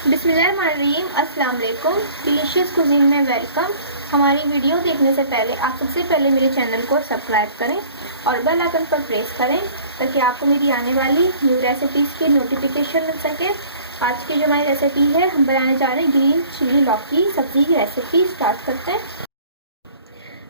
बिस्मिल्लाहिर्रहमानिर्रहीम, अस्सलाम वालेकुम। डिलीशियस कुजीन में वेलकम। हमारी वीडियो देखने से पहले आप सबसे पहले मेरे चैनल को सब्सक्राइब करें और बेल आइकन पर प्रेस करें ताकि आपको मेरी आने वाली न्यू रेसिपीज़ की नोटिफिकेशन मिल सके। आज की जो हमारी रेसिपी है, हम बनाने जा रहे हैं ग्रीन चिली लौकी सब्ज़ी की रेसिपी। स्टार्ट करते हैं।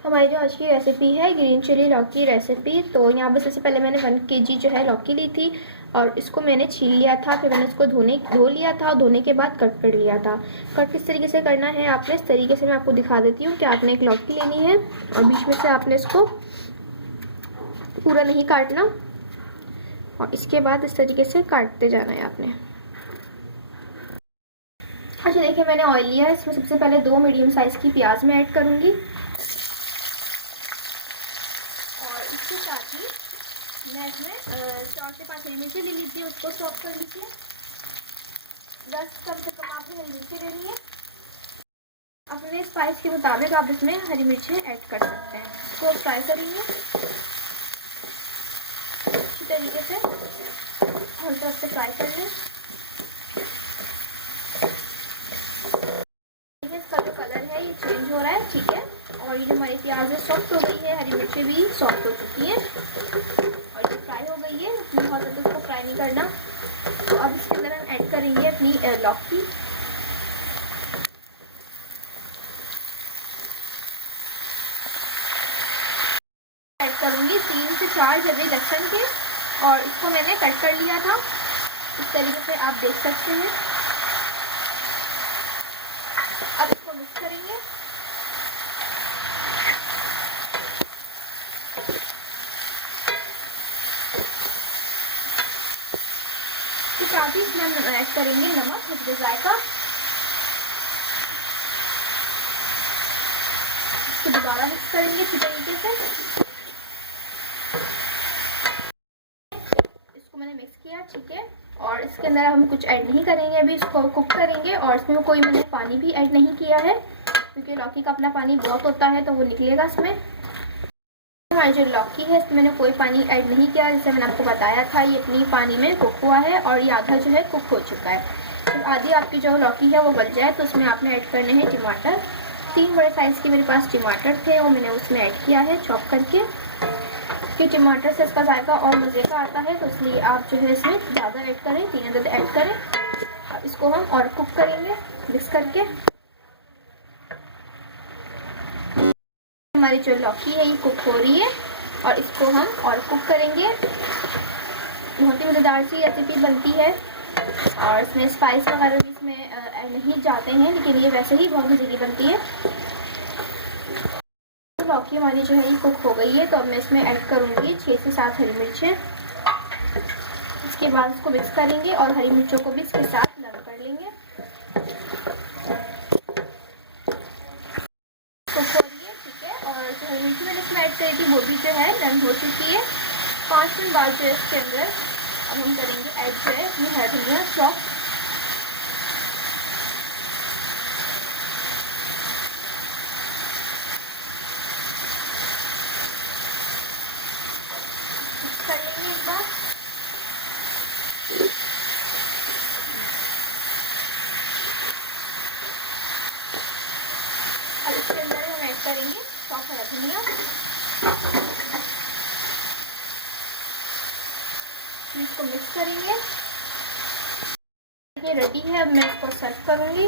हमारी जो आज की रेसिपी है ग्रीन चिली लौकी रेसिपी, तो यहाँ पर सबसे पहले मैंने 1 kg जो है लौकी ली थी और इसको मैंने छील लिया था। फिर मैंने इसको धो लिया था। धोने के बाद कट कर लिया था। कट किस तरीके से करना है आपने, इस तरीके से मैं आपको दिखा देती हूँ कि आपने एक लौकी लेनी है और बीच में से आपने इसको पूरा नहीं काटना और इसके बाद इस तरीके से काटते जाना है आपने। अच्छा देखिए, मैंने ऑयल लिया है। इसमें सबसे पहले 2 मीडियम साइज़ की प्याज में ऐड करूँगी और इसके साथ ही मैं इसमें 4 से 5 हरी मिर्ची ले लीजिए, उसको चॉप कर लीजिए। 10 कम से कम आपने हरी मिर्ची लेनी है। अपने स्पाइस के मुताबिक आप इसमें हरी मिर्ची ऐड कर सकते हैं। इसको फ्राई करेंगे इसी तरीके से, हर तरफ से फ्राई कर लें। इसका जो कलर है ये चेंज हो रहा है, ठीक है। और ये जो हमारी प्याज है सॉफ्ट हो गई है, हरी मिर्ची भी सॉफ्ट हो चुकी है और ये फ्राई हो गई है। इसमें बहुत ज़्यादा इसको फ्राई नहीं करना। तो अब इसके अंदर हम ऐड करेंगे अपनी लौकी। ऐड करूँगी 3 से 4 जबे लहसुन के और इसको मैंने कट कर लिया था। इस तरीके से आप देख सकते हैं। अब इसको मिक्स करेंगे। इसके साथ ही इसमें हम ऐड करेंगे नमक, हल्दी, जायका। इसको दोबारा मिक्स करेंगे इसी तरीके से। इसको मैंने मिक्स किया, ठीक है। और इसके अंदर हम कुछ ऐड नहीं करेंगे, अभी इसको कुक करेंगे। और इसमें कोई मैंने पानी भी ऐड नहीं किया है क्योंकि लौकी का अपना पानी बहुत होता है तो वो निकलेगा इसमें। हमारी जो लौकी है इसमें मैंने कोई पानी ऐड नहीं किया, जैसे मैंने आपको बताया था। ये अपनी पानी में कुक हुआ है और ये आधा जो है कुक हो चुका है। तो आधी आपकी जो लौकी है वो गल जाए तो उसमें आपने ऐड करने हैं टमाटर। 3 बड़े साइज़ के मेरे पास टमाटर थे, वो मैंने उसमें ऐड किया है चॉप करके। कि टमाटर से इसका जायका और मज़े का आता है तो इसलिए आप जो है इसमें ज़्यादा ऐड करें, 3 अदद ऐड करें। अब इसको हम और कुक करेंगे मिक्स करके। हमारी जो लौकी है ये कुक हो रही है और इसको हम और कुक करेंगे। बहुत ही मज़ेदार सी रेसिपी बनती है और इसमें स्पाइस वगैरह भी इसमें ऐड नहीं जाते हैं, लेकिन ये वैसे ही बहुत मज़े की बनती है। लौकी हमारी जो है ये कुक हो गई है तो अब मैं इसमें ऐड करूँगी 6 से 7 हरी मिर्चें। इसके बाद इसको मिक्स करेंगे और हरी मिर्चों को भी इसके साथ नरम कर लेंगे। कुक हो रही है, ठीक है। और जो हरी मिर्ची मैंने इसमें ऐड करी थी वो भी जो है नरम हो चुकी है। 5 मिनट बाद जो है इसके अंदर अब हम करेंगे ऐड जो है अपनी हरा धनिया चॉप। कर लेंगे एक बार। अब इसके अंदर हम ऐड करेंगे चॉप हरा धनिया। इसको मिक्स करेंगे। ये रेडी है, अब मैं इसको सर्व करूँगी।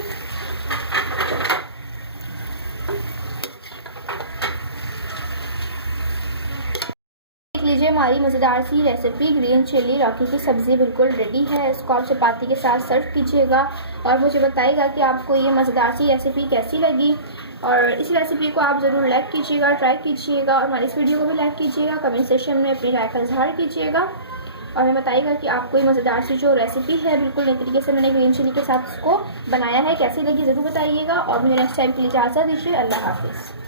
देख लीजिए, हमारी मज़ेदार सी रेसिपी ग्रीन चिली लौकी की सब्ज़ी बिल्कुल रेडी है। इसको आप चपाती के साथ सर्व कीजिएगा और मुझे बताइएगा कि आपको ये मज़ेदार सी रेसिपी कैसी लगी। और इस रेसिपी को आप ज़रूर लाइक कीजिएगा, ट्राई कीजिएगा और हमारी इस वीडियो को भी लाइक कीजिएगा। कमेंट सेक्शन में अपनी राय का इजहार कीजिएगा और हमें बताइएगा कि आपको ये मज़ेदार सी जो रेसिपी है बिल्कुल नए तरीके से मैंने ग्रीन चिली के साथ इसको बनाया है, कैसी लगी ज़रूर बताइएगा। और मुझे नेक्स्ट टाइम के लिए इजाज़त दीजिए। अल्लाह हाफ़िज़।